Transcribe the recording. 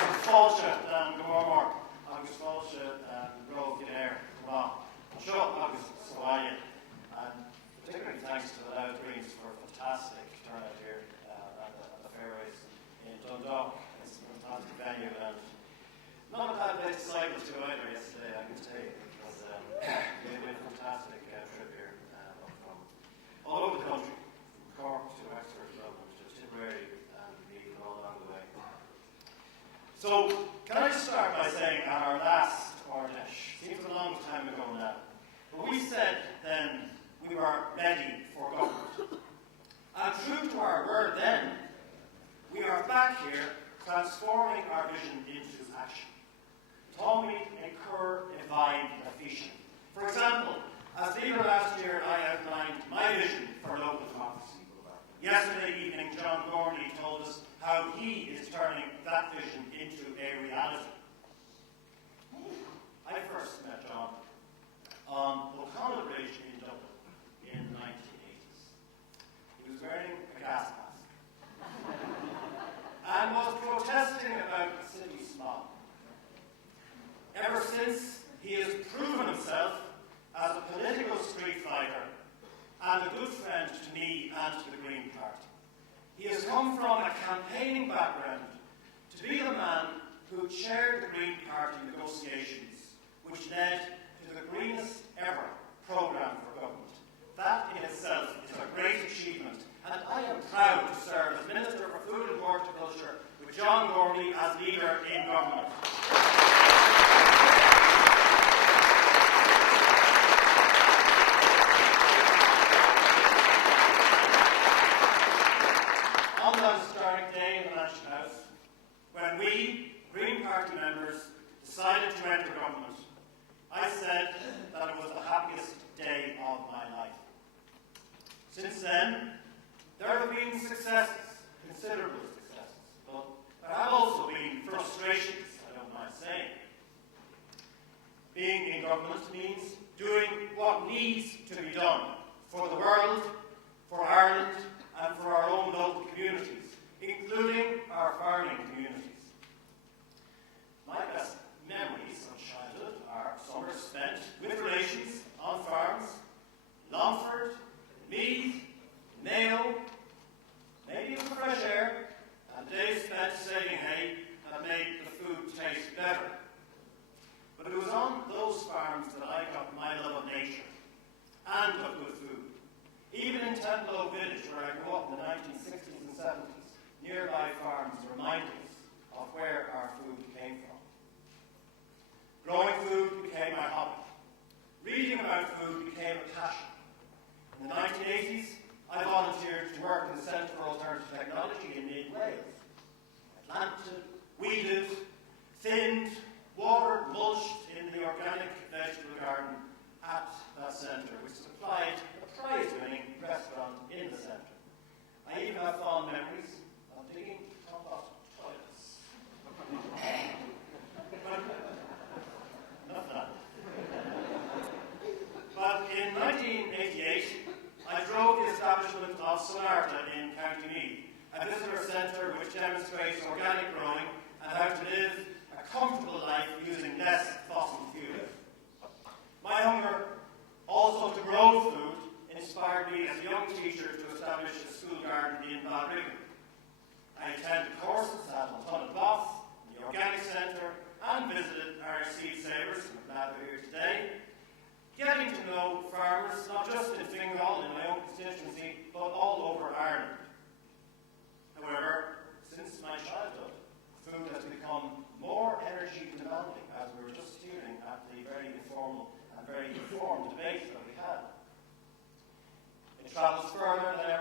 agus fáilte an go mór agus fáilte an roh in air tomorrow. An seo agus Somalia, and particularly thanks to the Louth Greens for a fantastic turnout here at the fairways in Dundalk. It's a fantastic venue, and not a bad place to cycle to either yesterday, I can tell you, because we had a fantastic trip here up from all over the country, from Cork to Wexford, Dublin, to Tipperary, and Meath, and all along the way. So, can I just start by saying at our last Ordish, seems a long time ago now, but we said then we were ready for government. And true to our word then, we are back here transforming our vision into action. Tommy and Kerr divine efficient. For example, as leader last year, I outlined my vision for local democracy. Yesterday evening, John Gormley told us how he is turning that vision into a reality. I first met John on O'Connell Bridge in Dublin in the 1980s. He was wearing a gas mask and was protesting about the city smog. Ever since, he has proven himself as a political street fighter and a good friend to me and to the Green Party. He has come from a campaigning background to be the man who chaired the Green Party negotiations, which led to the greenest ever programme for government. That in itself is a great achievement, and I am proud to serve as Minister for Food and Horticulture with John Gormley as leader in government. On that historic day in the Mansion House, when we, Green Party members, decided to enter government, I said that it was the happiest day of my life. Since then, there have been successes, considerable successes, but there have also been frustrations, I don't mind saying. Being in government means doing what needs to be done for the world, for Ireland, and for our own local communities, including our farming communities. My best memories of childhood are summers spent with relations on farms, Longford, Meath, Mayo, maybe even fresh air, and days spent saving hay that made the food taste better. But it was on those farms that I got my love of nature and of good food. Even in Templo Village, where I grew up in the 1960s and 70s, nearby farms remind us of where our food came from. Growing food became my hobby. Reading about food became a passion. In the 1980s, I volunteered to work in the Centre for Alternative Technology in mid-Wales. I planted, weeded, thinned, watered, mulched in the organic vegetable garden at that centre, which supplied a prize-winning restaurant in the centre. I even have fond memories of digging compost toilets. But in 1988, I drove the establishment of Sonarta in County Meath, a visitor centre which demonstrates organic growing and how to live a comfortable life using less fossil fuels. My hunger also to grow food inspired me as a young teacher to establish a school garden in Balbriggan. I attended courses at Montunnetboss, the Organic Centre, and visited our seed savers, and I'm glad they're here today, getting to know farmers not just in Fingal, in my own constituency, but all over Ireland. However, since my childhood, food has become more energy demanding, as we were just hearing at the very informal and very informed debate that we had. It travels further than ever